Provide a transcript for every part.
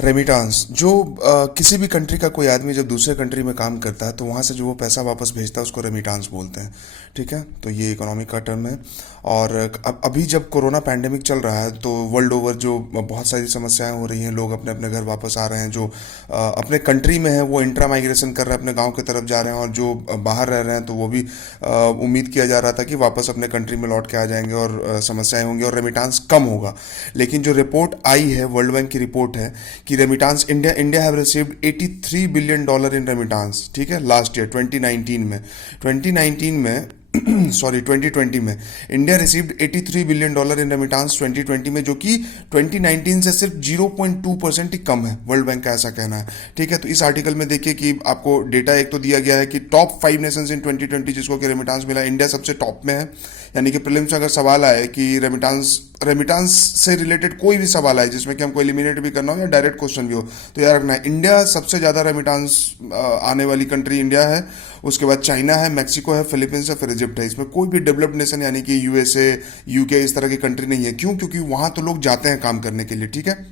Remittance जो किसी भी कंट्री का कोई आदमी जब दूसरे कंट्री में काम करता है तो वहाँ से जो वो पैसा वापस भेजता है उसको रेमिटांस बोलते हैं। ठीक है, तो ये इकोनॉमिक का टर्म है। और अब अभी जब कोरोना पैंडेमिक चल रहा है तो वर्ल्ड ओवर जो बहुत सारी समस्याएं हो रही हैं, लोग अपने अपने घर वापस आ रहे हैं, जो अपने कंट्री में है वो इंट्रा माइग्रेशन कर रहे हैं, अपने गांव की तरफ जा रहे हैं, और जो बाहर रह रहे हैं तो वो भी उम्मीद किया जा रहा था कि वापस अपने कंट्री में लौट के आ जाएंगे और समस्याएं होंगी और रेमिटांस कम होगा। लेकिन जो रिपोर्ट आई है, वर्ल्ड बैंक की रिपोर्ट है कि remittance India have received $83 billion in remittance. ठीक है, लास्ट ईयर 2019 में सॉरी 2020 में India received $83 billion in remittance 2020 में, जो कि 2019 से सिर्फ 0.2% ही कम है। वर्ल्ड बैंक का ऐसा कहना है। ठीक है, तो इस आर्टिकल में देखिए कि आपको डेटा एक तो दिया गया है कि टॉप 5 नेशंस इन 2020 जिसको कि रेमिटांस मिला, इंडिया सबसे टॉप में है। यानी कि प्रीलिम्स में अगर सवाल आए कि रेमिटांस से रिलेटेड कोई भी सवाल आए जिसमें कि हमको एलिमिनेट भी करना हो या डायरेक्ट क्वेश्चन भी हो, तो याद रखना है इंडिया सबसे ज़्यादा रेमिटांस आने वाली कंट्री इंडिया है। उसके बाद चाइना है, मैक्सिको है, फिलीपींस है, फिर इजिप्ट है। इसमें कोई भी डेवलप्ड नेशन यानी कि यूएसए, यूके इस तरह की कंट्री नहीं है। क्यों? क्योंकि वहाँ तो लोग जाते हैं काम करने के लिए। ठीक है,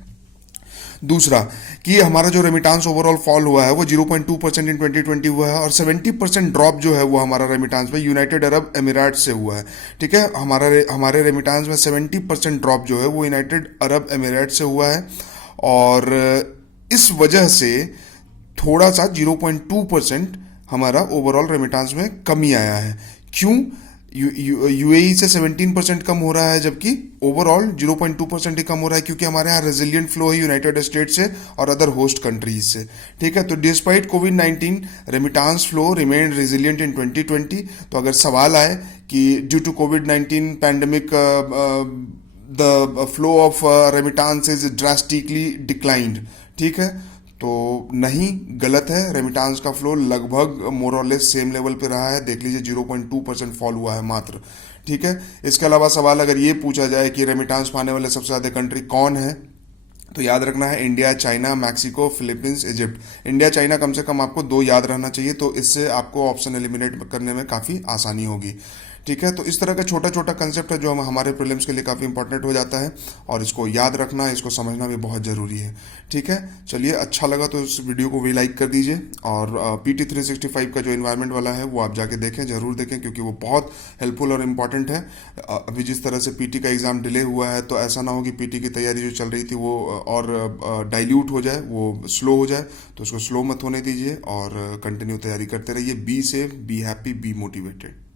दूसरा कि हमारा जो रेमिटांस ओवरऑल फॉल हुआ है वो 0.2% इन 2020 हुआ है, और 70% ड्रॉप जो है वो हमारा रेमिटांस में यूनाइटेड अरब एमिरेट से हुआ है। ठीक है, हमारे रेमिटांस में 70% ड्रॉप जो है वो यूनाइटेड अरब एमिरेट से हुआ है, और इस वजह से थोड़ा सा 0.2% हमारा ओवरऑल रेमिटांस में कमी आया है। क्यों? यूएई से 17% कम हो रहा है, जबकि ओवरऑल 0.2% ही कम हो रहा है, क्योंकि हमारे यहाँ रेजिलियंट फ्लो है यूनाइटेड स्टेट से और अदर होस्ट कंट्रीज से। ठीक है, तो डिस्पाइट कोविड-19 remittance flow remain resilient in 2020। तो अगर सवाल आए कि ड्यू टू कोविड-19 pandemic the flow of remittance is drastically declined, ठीक है, तो नहीं, गलत है। रेमिटांस का फ्लो लगभग मोर और लेस सेम लेवल पे रहा है। देख लीजिए 0.2% फॉल हुआ है मात्र। ठीक है, इसके अलावा सवाल अगर ये पूछा जाए कि रेमिटांस पाने वाले सबसे ज़्यादा कंट्री कौन है, तो याद रखना है India, China, Mexico, Philippines, Egypt. India China कम से कम आपको 2 याद रहना चाहिए, तो इससे आपको ऑप्शन एलिमिनेट करने में काफ़ी आसानी होगी। ठीक है, तो इस तरह का छोटा छोटा कंसेप्ट है जो हमारे प्रीलिम्स के लिए काफ़ी इंपॉर्टेंट हो जाता है, और इसको याद रखना, इसको समझना भी बहुत ज़रूरी है। ठीक है, चलिए, अच्छा लगा तो इस वीडियो को भी लाइक कर दीजिए, और PT365 का जो इन्वायरमेंट वाला है वो आप जाके देखें, ज़रूर देखें, क्योंकि वो बहुत हेल्पफुल और इम्पॉर्टेंट है। अभी जिस तरह से PT का एग्ज़ाम डिले हुआ है, तो ऐसा ना हो कि PT की तैयारी जो चल रही थी वो और डाइल्यूट हो जाए, वो स्लो हो जाए। तो उसको स्लो मत होने दीजिए और कंटिन्यू तैयारी करते रहिए। Be safe, be happy, be motivated.